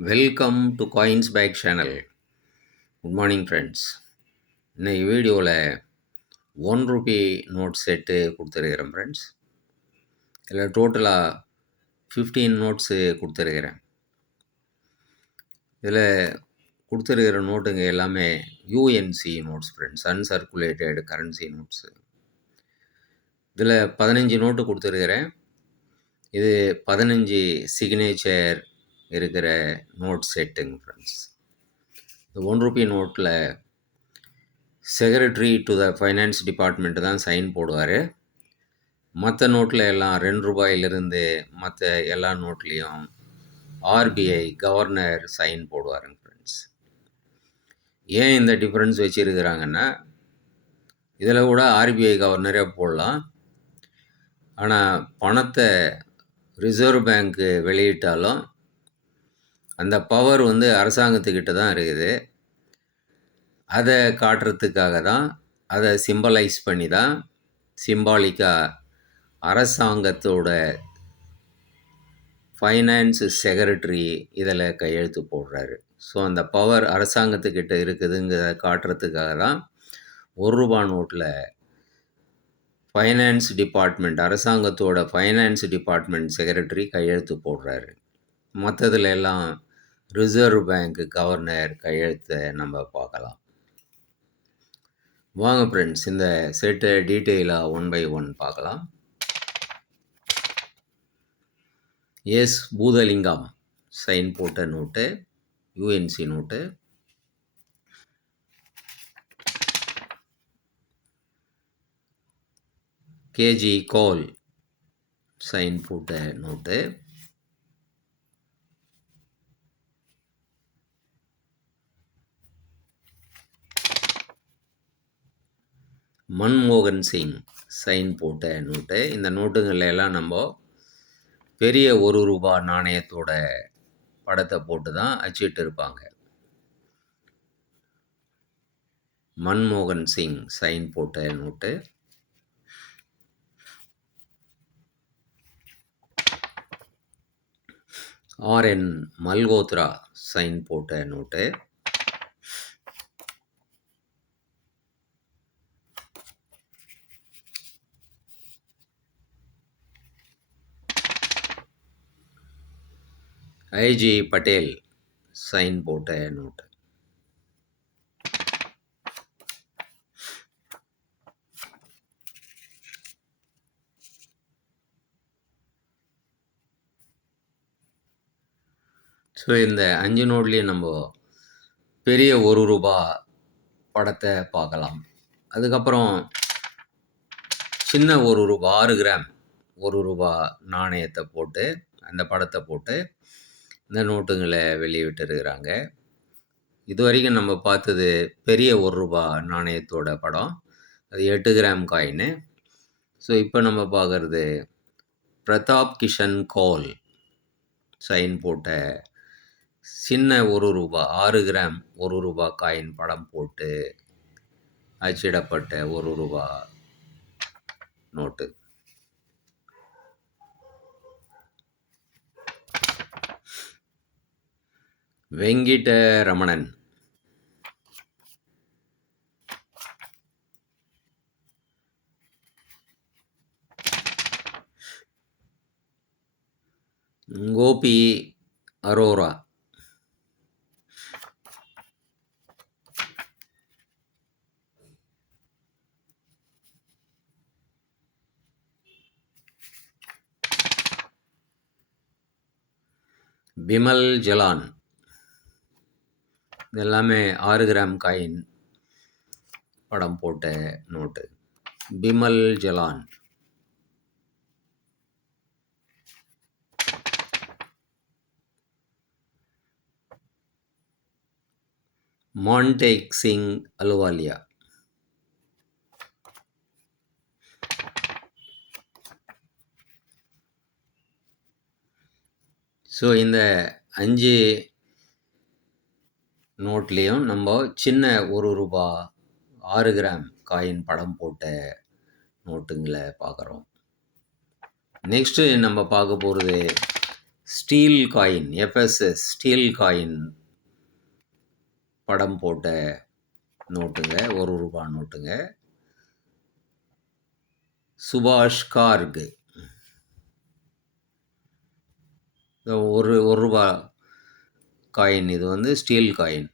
Welcome to coins bag channel. Good morning friends. இன்னைக்கு வீடியோவில் ₹1 note set கொடுத்துருக்கிறேன் friends. இதில் டோட்டலாக 15 நோட்ஸு கொடுத்துருக்கிறேன். இதில் கொடுத்துருக்கிற நோட்டுங்க எல்லாமே UNC notes friends, uncirculated currency notes. இதில் 15 நோட்டு கொடுத்துருக்கிறேன். இது 15 சிக்னேச்சர் இருக்கிற நோட் செட்டுங்க ஃப்ரெண்ட்ஸ். இந்த ₹1 நோட்டில் secretary to the finance department தான் சைன் போடுவார். மற்ற நோட்டில் எல்லாம் ₹2 மற்ற எல்லா நோட்லேயும் ஆர்பிஐ கவர்னர் சைன் போடுவாருங்க ஃப்ரெண்ட்ஸ். ஏன் இந்த டிஃப்ரென்ஸ் வச்சுருக்கிறாங்கன்னா, இதில் கூட ஆர்பிஐ கவர்னரே போடலாம். ஆனால் பணத்தை ரிசர்வ் பேங்க்கு வெளியிட்டாலும் அந்த பவர் அரசாங்கத்துக்கிட்ட தான் இருக்குது. அதை காட்டுறதுக்காக தான், அதை சிம்பலைஸ் பண்ணி தான் சிம்பாலிக்காக அரசாங்கத்தோட ஃபைனான்ஸ் செக்ரட்டரி இதில் கையெழுத்து போடுறாரு. ஸோ அந்த பவர் அரசாங்கத்துக்கிட்ட இருக்குதுங்கிறத காட்டுறதுக்காக தான் ₹1 நோட்டில் ஃபைனான்ஸ் டிபார்ட்மெண்ட், அரசாங்கத்தோட ஃபைனான்ஸ் டிபார்ட்மெண்ட் செக்ரட்டரி கையெழுத்து போடுறாரு. மற்றதுல எல்லாம் ரிசர்வ் பேங்க் கவர்னர் கையெழுத்தை நம்ம பார்க்கலாம். வாங்க ஃப்ரெண்ட்ஸ், இந்த செட்டை டீட்டெயிலாக 1 by 1 பார்க்கலாம். எஸ் பூதலிங்கம் சைன் போட்ட நோட்டு, யூஎன்சி நோட்டு. கேஜி கோல் சைன் போட்ட நோட்டு. மன்மோகன் சிங் சைன் போட்ட நோட்டு. இந்த நோட்டுங்களில் எல்லாம் நம்ம பெரிய ₹1 நாணயத்தோட படத்தை போட்டு தான் அச்சிட்டு இருப்பாங்க. மன்மோகன் சிங் சைன் போட்ட நோட்டு. ஆர்என் மல்கோத்ரா சைன் போட்ட நோட்டு. ஐஜி பட்டேல் சைன் போட்ட நோட்டு. ஸோ இந்த 5 நோட்லேயும் நம்ம பெரிய ₹1 படத்தை பார்க்கலாம். அதுக்கப்புறம் சின்ன ₹1 6 கிராம் ₹1 நாணயத்தை போட்டு, அந்த படத்தை போட்டு இந்த நோட்டுங்களை வெளியிட்டிருக்கிறாங்க. இது வரைக்கும் நம்ம பார்த்தது பெரிய ₹1 நாணயத்தோட படம், அது 8 கிராம் காயின்னு. ஸோ இப்போ நம்ம பார்க்குறது பிரதாப் கிஷன் கோல் சைன் போட்ட சின்ன ₹1 6 கிராம் ₹1 காயின் படம் போட்டு அச்சிடப்பட்ட ₹1 நோட்டு. வெங்கிட்ட ரமணன் கோபி அரோரா பிமல் ஜலான், இதெல்லாமே 6 கிராம் காயின் படம் போட்ட note. Bimal Jalan. Montagu Singh Ahluwalia. So இந்த 5 நோட்லேயும் நம்ம சின்ன ₹1 6 கிராம் காயின் படம் போட்ட நோட்டுங்களை பார்க்குறோம். நெக்ஸ்ட்டு நம்ம பார்க்க போகிறது steel coin, FSS steel coin படம் போட்ட நோட்டுங்க, ₹1 நோட்டுங்க. சுபாஷ் கார்க், ₹1 காயின், இது வந்து ஸ்டீல் காயின்.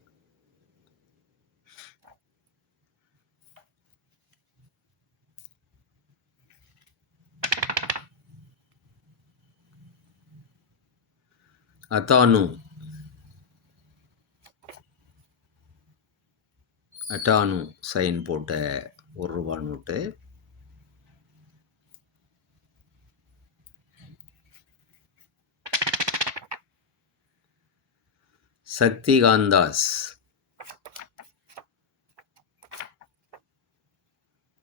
அட்டானு சைன் போட்ட ₹1 நோட்டு. சக்திகாந்தாஸ்,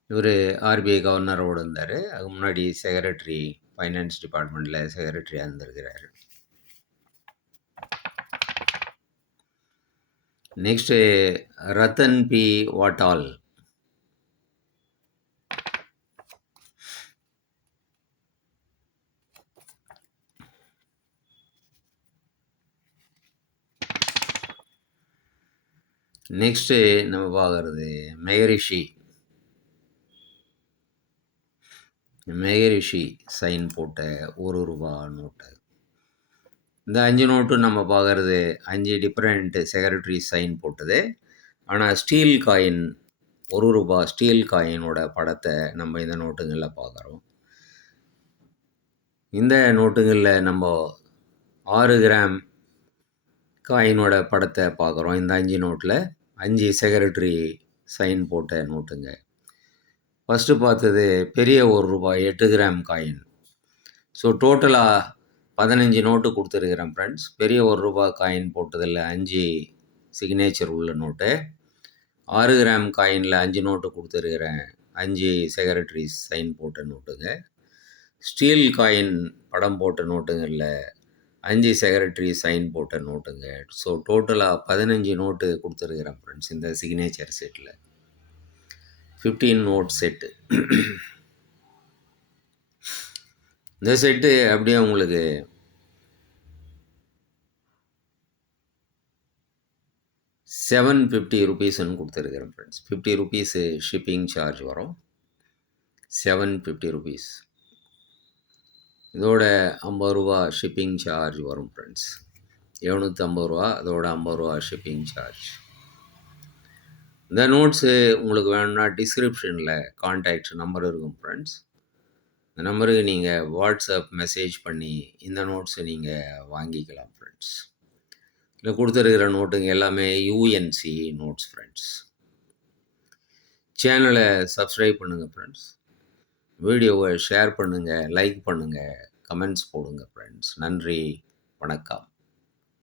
இவர் ஆர்பிஐ கவர்னரோடு இருந்தார். அதுக்கு முன்னாடி செக்ரட்டரி, ஃபைனான்ஸ் டிபார்ட்மெண்ட்டில் செக்ரட்டரியாக இருந்திருக்கிறார். நெக்ஸ்ட்டு ரத்தன் பி வாட்டால், நெக்ஸ்ட்டு நம்ம பார்க்குறது மெகரிஷி சைன் போட்ட ₹1 நோட்டு. இந்த 5 நோட்டும் நம்ம பார்க்குறது 5 டிஃப்ரெண்ட் செக்ரட்டரி சைன் போட்டது. ஆனால் ஸ்டீல் காயின், ₹1 ஸ்டீல் காயினோட படத்தை நம்ம இந்த நோட்டுங்களில் பார்க்குறோம். இந்த நோட்டுகளில் நம்ம 6 கிராம் காயினோட படத்தை பார்க்குறோம். இந்த 5 நோட்டில் 5 செக்ரட்டரி சைன் போட்ட நோட்டுங்க. ஃபஸ்ட்டு பார்த்தது பெரிய ₹1 8 கிராம் காயின். ஸோ டோட்டலாக 15 நோட்டு கொடுத்துருக்குறேன் ஃப்ரெண்ட்ஸ். பெரிய ₹1 காயின் போட்டதில் 5 சிக்னேச்சர் உள்ள நோட்டு. 6 கிராம் காயினில் 5 நோட்டு கொடுத்துருக்குறேன், 5 செக்ரட்டரிஸ் சைன் போட்ட நோட்டுங்க. ஸ்டீல் காயின் படம் போட்ட நோட்டுங்களில் 5 செக்ரட்டரி சைன் போட்ட நோட்டுங்க. ஸோ டோட்டலாக 15 நோட்டு கொடுத்துருக்குறேன் ஃப்ரெண்ட்ஸ் இந்த சிக்னேச்சர் செட்டில். 15 நோட் செட்டு. இந்த செட்டு அப்படியே உங்களுக்கு ₹750 கொடுத்துருக்குறேன் ஃப்ரெண்ட்ஸ். ₹50 ஷிப்பிங் சார்ஜ் வரும். ₹750. இதோட ₹50 ஷிப்பிங் சார்ஜ் வரும் ஃப்ரெண்ட்ஸ். ₹750, அதோட ₹50 ஷிப்பிங் சார்ஜ். இந்த நோட்ஸு உங்களுக்கு வேணும்னா டிஸ்கிரிப்ஷனில் கான்டாக்ட் நம்பர் இருக்கும் ஃப்ரெண்ட்ஸ். இந்த நம்பருக்கு நீங்கள் வாட்ஸ்அப் மெசேஜ் பண்ணி இந்த நோட்ஸை நீங்கள் வாங்கிக்கலாம் ஃப்ரெண்ட்ஸ். இதில் கொடுத்துருக்கிற நோட்டுங்க எல்லாமே யூஎன்சி நோட்ஸ் ஃப்ரெண்ட்ஸ். சேனலை சப்ஸ்கிரைப் பண்ணுங்கள் ஃப்ரெண்ட்ஸ். வீடியோவை ஷேர் பண்ணுங்கள், லைக் பண்ணுங்கள், கமெண்ட்ஸ் போடுங்க ஃப்ரெண்ட்ஸ். நன்றி, வணக்கம்.